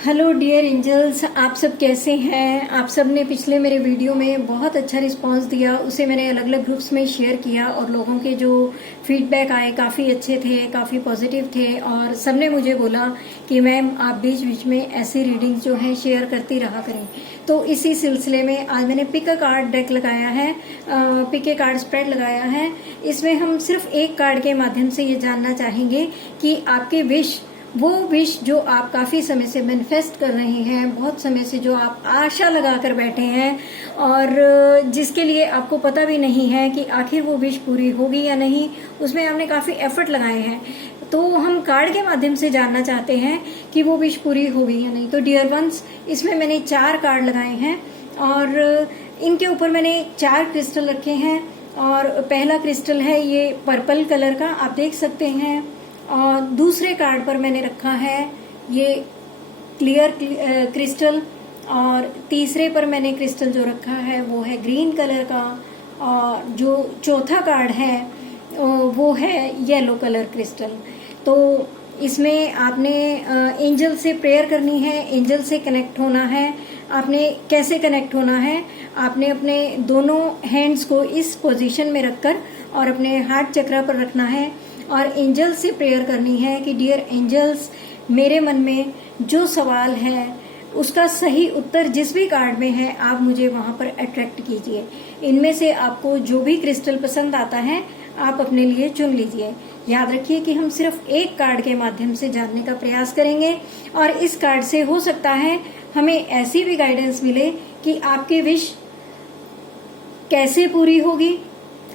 Hello dear angels, आप सब कैसे हैं। आप सब ने पिछले मेरे वीडियो में बहुत अच्छा रिस्पांस दिया, उसे मैंने अलग अलग ग्रुप्स में शेयर किया और लोगों के जो फीडबैक आए काफ़ी अच्छे थे, काफ़ी पॉजिटिव थे और सबने मुझे बोला कि मैम आप बीच बीच में ऐसी रीडिंग्स जो हैं शेयर करती रहा करें। तो इसी सिलसिले में आज मैंने पिक अ कार्ड डेक लगाया है, पिक ए कार्ड स्प्रेड लगाया है। इसमें हम सिर्फ एक कार्ड के माध्यम से ये जानना चाहेंगे कि आपके वो विश जो आप काफी समय से मैनिफेस्ट कर रहे हैं, बहुत समय से जो आप आशा लगा कर बैठे हैं और जिसके लिए आपको पता भी नहीं है कि आखिर वो विश पूरी होगी या नहीं, उसमें आपने काफी एफर्ट लगाए हैं। तो हम कार्ड के माध्यम से जानना चाहते हैं कि वो विश पूरी होगी या नहीं। तो डियर वंस, इसमें मैंने 4 कार्ड लगाए हैं और इनके ऊपर मैंने 4 क्रिस्टल रखे हैं। और पहला क्रिस्टल है ये पर्पल कलर का, आप देख सकते हैं। और दूसरे कार्ड पर मैंने रखा है ये क्लियर क्रिस्टल और तीसरे पर मैंने क्रिस्टल जो रखा है वो है ग्रीन कलर का। और जो चौथा कार्ड है वो है येलो कलर क्रिस्टल। तो इसमें आपने एंजल से प्रेयर करनी है, एंजल से कनेक्ट होना है। आपने कैसे कनेक्ट होना है, आपने अपने दोनों हैंड्स को इस पोजीशन में रखकर और अपने हार्ट चक्र पर रखना है और एंजल से प्रेयर करनी है कि डियर एंजल्स, मेरे मन में जो सवाल है उसका सही उत्तर जिस भी कार्ड में है आप मुझे वहां पर अट्रैक्ट कीजिए। इनमें से आपको जो भी क्रिस्टल पसंद आता है आप अपने लिए चुन लीजिए। याद रखिए कि हम सिर्फ एक कार्ड के माध्यम से जानने का प्रयास करेंगे और इस कार्ड से हो सकता है हमें ऐसी भी गाइडेंस मिले कि आपकी विश कैसे पूरी होगी,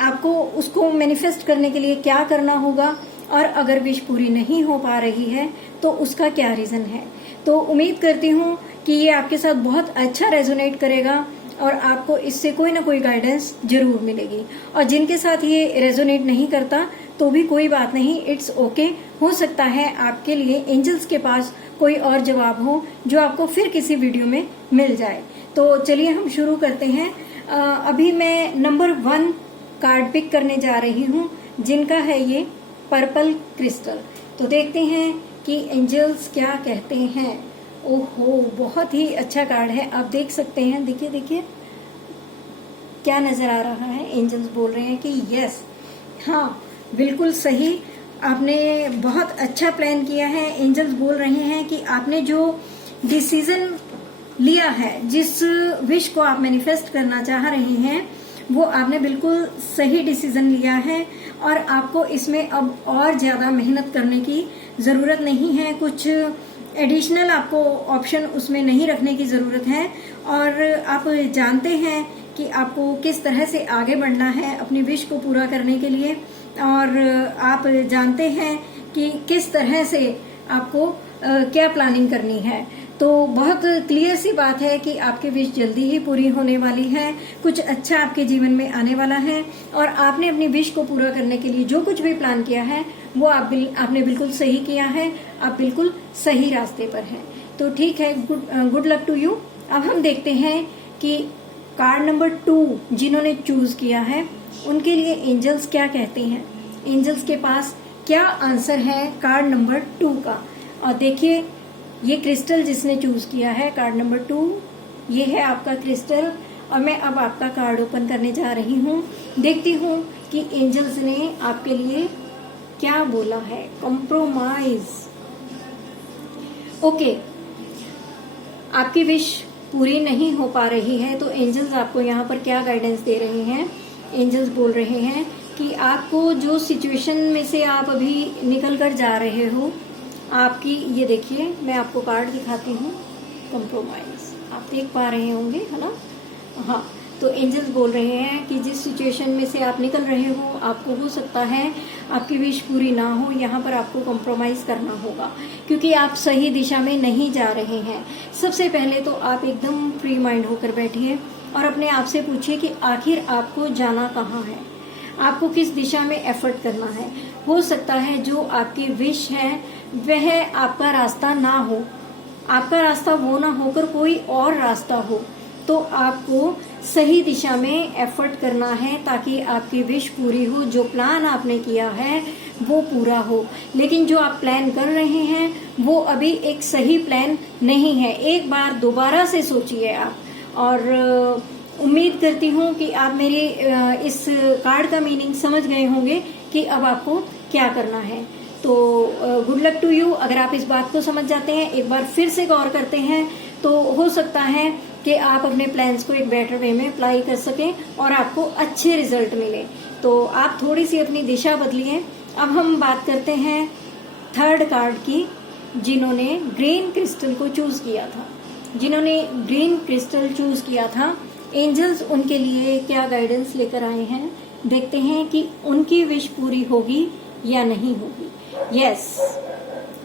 आपको उसको मैनिफेस्ट करने के लिए क्या करना होगा और अगर विश पूरी नहीं हो पा रही है तो उसका क्या रीजन है। तो उम्मीद करती हूँ कि ये आपके साथ बहुत अच्छा रेजोनेट करेगा और आपको इससे कोई ना कोई गाइडेंस जरूर मिलेगी। और जिनके साथ ये रेजोनेट नहीं करता तो भी कोई बात नहीं, इट्स ओके। हो सकता है आपके लिए एंजल्स के पास कोई और जवाब हो जो आपको फिर किसी वीडियो में मिल जाए। तो चलिए हम शुरू करते हैं। अभी मैं नंबर 1 कार्ड पिक करने जा रही हूँ जिनका है ये पर्पल क्रिस्टल। तो देखते हैं कि एंजल्स क्या कहते हैं। ओहो, बहुत ही अच्छा कार्ड है, आप देख सकते हैं। देखिए देखिए क्या नजर आ रहा है। एंजल्स बोल रहे हैं कि यस, हाँ बिल्कुल सही, आपने बहुत अच्छा प्लान किया है। एंजल्स बोल रहे हैं कि आपने जो डिसीजन लिया है, जिस विश को आप मैनिफेस्ट करना चाह रहे हैं, वो आपने बिल्कुल सही डिसीजन लिया है और आपको इसमें अब और ज्यादा मेहनत करने की जरूरत नहीं है। कुछ एडिशनल आपको ऑप्शन उसमें नहीं रखने की जरूरत है और आप जानते हैं कि आपको किस तरह से आगे बढ़ना है अपनी विश को पूरा करने के लिए और आप जानते हैं कि किस तरह से आपको क्या प्लानिंग करनी है। तो बहुत क्लियर सी बात है कि आपकी विश जल्दी ही पूरी होने वाली है, कुछ अच्छा आपके जीवन में आने वाला है और आपने अपनी विश को पूरा करने के लिए जो कुछ भी प्लान किया है वो आपने बिल्कुल सही किया है, आप बिल्कुल सही रास्ते पर हैं। तो ठीक है, गुड लक टू यू। अब हम देखते हैं कि कार्ड नंबर 2 जिन्होंने चूज किया है उनके लिए एंजल्स क्या कहते हैं। एंजल्स के पास क्या आंसर है कार्ड नंबर 2 का। और देखिए ये क्रिस्टल जिसने चूज किया है कार्ड नंबर 2, ये है आपका क्रिस्टल और मैं अब आपका कार्ड ओपन करने जा रही हूँ। देखती हूँ कि एंजल्स ने आपके लिए क्या बोला है। कॉम्प्रोमाइज। ओके, आपकी विश पूरी नहीं हो पा रही है तो एंजल्स आपको यहाँ पर क्या गाइडेंस दे रहे हैं। एंजल्स बोल रहे हैं कि आपको जो सिचुएशन में से आप अभी निकल कर जा रहे हो, आपकी ये देखिए, मैं आपको कार्ड दिखाती हूँ। कॉम्प्रोमाइज आप देख पा रहे होंगे, है ना। हाँ, तो एंजल्स बोल रहे हैं कि जिस सिचुएशन में से आप निकल रहे हो, आपको हो सकता है आपकी विश पूरी ना हो, यहाँ पर आपको कॉम्प्रोमाइज करना होगा क्योंकि आप सही दिशा में नहीं जा रहे हैं। सबसे पहले तो आप एकदम फ्री माइंड होकर बैठिए और अपने आप से पूछिए कि आखिर आपको जाना कहाँ है, आपको किस दिशा में एफर्ट करना है। हो सकता है जो आपकी विश है वह आपका रास्ता ना हो, आपका रास्ता वो ना होकर कोई और रास्ता हो, तो आपको सही दिशा में एफर्ट करना है ताकि आपकी विश पूरी हो। जो प्लान आपने किया है वो पूरा हो। लेकिन जो आप प्लान कर रहे हैं वो अभी एक सही प्लान नहीं है। एक बार दोबारा से सोचिए आप, और उम्मीद करती हूँ कि आप मेरे इस कार्ड का मीनिंग समझ गए होंगे कि अब आपको क्या करना है। तो गुड लक टू यू। अगर आप इस बात को समझ जाते हैं, एक बार फिर से गौर करते हैं, तो हो सकता है कि आप अपने प्लान्स को एक बेटर वे में अप्लाई कर सकें और आपको अच्छे रिजल्ट मिले। तो आप थोड़ी सी अपनी दिशा बदलिए। अब हम बात करते हैं थर्ड कार्ड की, जिन्होंने ग्रीन क्रिस्टल को चूज किया था। जिन्होंने ग्रीन क्रिस्टल चूज किया था, एंजल्स उनके लिए क्या गाइडेंस लेकर आए हैं, देखते हैं कि उनकी विश पूरी होगी या नहीं होगी। Yes,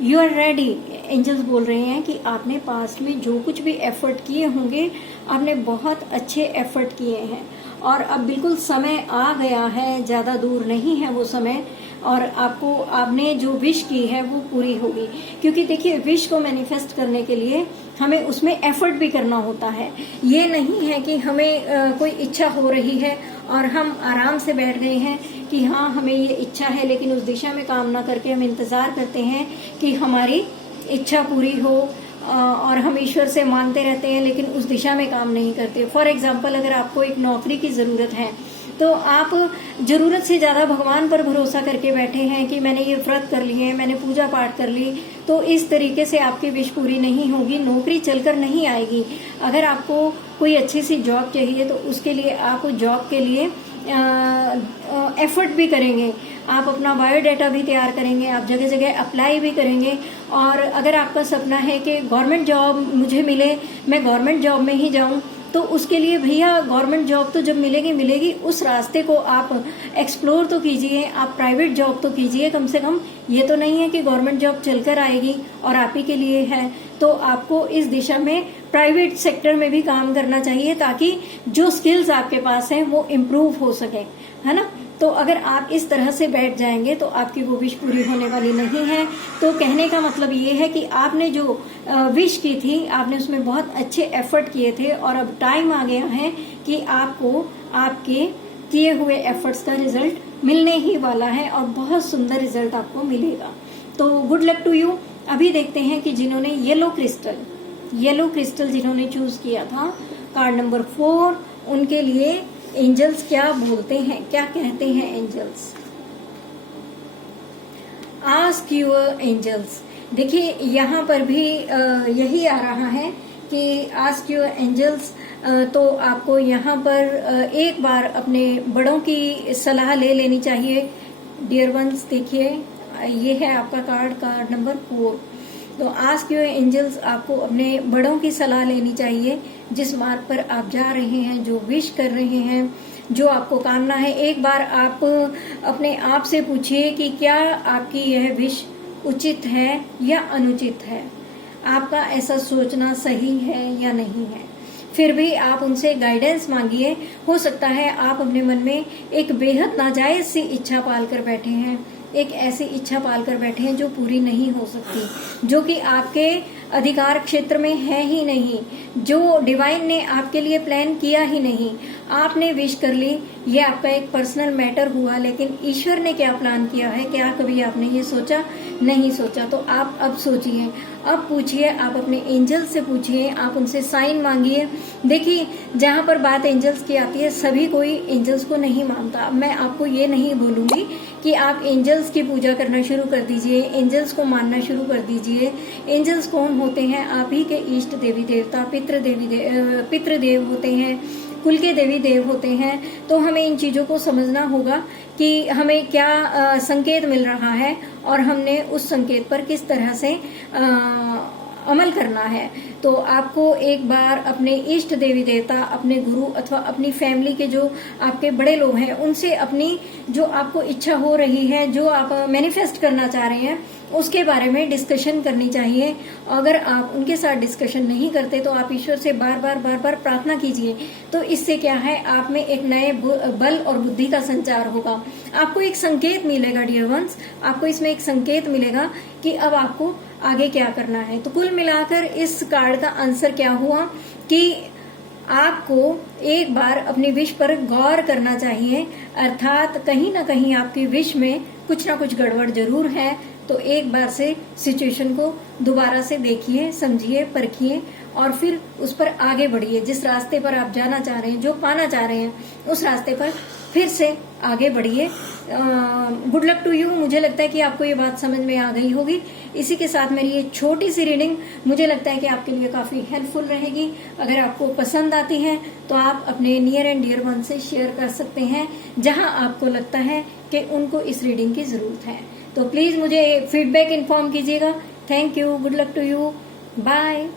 you are ready. Angels बोल रहे हैं कि आपने पास्ट में जो कुछ भी एफर्ट किए होंगे, आपने बहुत अच्छे एफर्ट किए हैं और अब बिल्कुल समय आ गया है, ज्यादा दूर नहीं है वो समय, और आपको आपने जो विश की है वो पूरी होगी। क्योंकि देखिए, विश को मैनिफेस्ट करने के लिए हमें उसमें एफर्ट भी करना होता है। ये नहीं है कि हमें कोई इच्छा हो रही है और हम आराम से बैठ गए हैं कि हाँ हमें ये इच्छा है, लेकिन उस दिशा में काम ना करके हम इंतजार करते हैं कि हमारी इच्छा पूरी हो, और हम ईश्वर से मांगते रहते हैं लेकिन उस दिशा में काम नहीं करते। फॉर एग्जाम्पल, अगर आपको एक नौकरी की जरूरत है तो आप जरूरत से ज्यादा भगवान पर भरोसा करके बैठे हैं कि मैंने ये व्रत कर लिए, मैंने पूजा पाठ कर ली, तो इस तरीके से आपकी विश पूरी नहीं होगी, नौकरी चलकर नहीं आएगी। अगर आपको कोई अच्छी सी जॉब चाहिए तो उसके लिए आप जॉब के लिए एफर्ट भी करेंगे, आप अपना बायोडाटा भी तैयार करेंगे, आप जगह जगह अप्लाई भी करेंगे। और अगर आपका सपना है कि गवर्नमेंट जॉब मुझे मिले, मैं गवर्नमेंट जॉब में ही जाऊं, तो उसके लिए भैया गवर्नमेंट जॉब तो जब मिलेगी मिलेगी, उस रास्ते को आप एक्सप्लोर तो कीजिए, आप प्राइवेट जॉब तो कीजिए कम से कम। ये तो नहीं है कि गवर्नमेंट जॉब चलकर आएगी और आप ही के लिए है, तो आपको इस दिशा में प्राइवेट सेक्टर में भी काम करना चाहिए ताकि जो स्किल्स आपके पास हैं वो इम्प्रूव हो सके, है ना। तो अगर आप इस तरह से बैठ जाएंगे तो आपकी वो विश पूरी होने वाली नहीं है। तो कहने का मतलब ये है कि आपने जो विश की थी, आपने उसमें बहुत अच्छे एफर्ट किए थे और अब टाइम आ गया है कि आपको आपके किए हुए एफर्ट्स का रिजल्ट मिलने ही वाला है और बहुत सुंदर रिजल्ट आपको मिलेगा। तो गुड लक टू यू। अभी देखते हैं कि जिन्होंने येलो क्रिस्टल जिन्होंने चूज किया था, कार्ड नंबर 4, उनके लिए एंजल्स क्या बोलते हैं, क्या कहते हैं एंजल्स। Ask your angels. देखिए, यहाँ पर भी यही आ रहा है कि आस्क यूर एंजल्स। तो आपको यहाँ पर एक बार अपने बड़ों की सलाह ले लेनी चाहिए। डियर वंस, देखिए ये है आपका कार्ड नंबर 4। तो आस्क यूर एंजल्स, आपको अपने बड़ों की सलाह लेनी चाहिए। जिस मार्ग पर आप जा रहे हैं, जो विश कर रहे हैं, जो आपको कामना है, एक बार आप अपने आप से पूछिए कि क्या आपकी यह विश उचित है या अनुचित है, आपका ऐसा सोचना सही है या नहीं है। फिर भी आप उनसे गाइडेंस मांगिए। हो सकता है आप अपने मन में एक बेहद नाजायज सी इच्छा पाल कर बैठे हैं, एक ऐसी इच्छा पाल कर बैठे हैं जो पूरी नहीं हो सकती, जो कि आपके अधिकार क्षेत्र में है ही नहीं, जो डिवाइन ने आपके लिए प्लान किया ही नहीं। आपने विश कर ली, ये आपका एक पर्सनल मैटर हुआ, लेकिन ईश्वर ने क्या प्लान किया है, क्या कभी आपने ये सोचा? नहीं सोचा। तो आप अब सोचिए, अब पूछिए, आप अपने एंजल्स से पूछिए, आप उनसे साइन मांगिए। देखिए, जहाँ पर बात एंजल्स की आती है, सभी कोई एंजल्स को नहीं मानता। मैं आपको ये नहीं बोलूंगी कि आप एंजल्स की पूजा करना शुरू कर दीजिए, एंजल्स को मानना शुरू कर दीजिए। एंजल्स कौन होते हैं? आप ही के इष्ट देवी देवता, पितृदेव होते हैं, कुल के देवी देव होते हैं। तो हमें इन चीजों को समझना होगा कि हमें क्या संकेत मिल रहा है और हमने उस संकेत पर किस तरह से अमल करना है। तो आपको एक बार अपने इष्ट देवी देवता, अपने गुरु अथवा अपनी फैमिली के जो आपके बड़े लोग हैं, उनसे अपनी जो आपको इच्छा हो रही है, जो आप मैनिफेस्ट करना चाह रहे हैं, उसके बारे में डिस्कशन करनी चाहिए। अगर आप उनके साथ डिस्कशन नहीं करते तो आप ईश्वर से बार बार प्रार्थना कीजिए। तो इससे क्या है, आप में एक नए बल और बुद्धि का संचार होगा। आपको एक संकेत मिलेगा डियर वंस, आपको इसमें एक संकेत मिलेगा कि अब आपको आगे क्या करना है। तो कुल मिलाकर इस कार्ड का आंसर क्या हुआ कि आपको एक बार अपनी विश पर गौर करना चाहिए, अर्थात कहीं ना कहीं आपकी विश में कुछ ना कुछ गड़बड़ जरूर है। तो एक बार से सिचुएशन को दोबारा से देखिए, समझिए, परखिए और फिर उस पर आगे बढ़िए। जिस रास्ते पर आप जाना चाह रहे हैं, जो पाना चाह रहे हैं, उस रास्ते पर फिर से आगे बढ़िए। Good luck to you. मुझे लगता है कि आपको ये बात समझ में आ गई होगी। इसी के साथ मेरी ये छोटी सी रीडिंग मुझे लगता है कि आपके लिए काफी हेल्पफुल रहेगी। अगर आपको पसंद आती है तो आप अपने नियर एंड डियर वन से शेयर कर सकते हैं, जहां आपको लगता है कि उनको इस रीडिंग की जरूरत है। तो प्लीज मुझे फीडबैक इन्फॉर्म कीजिएगा। Thank you. Good luck to you. Bye.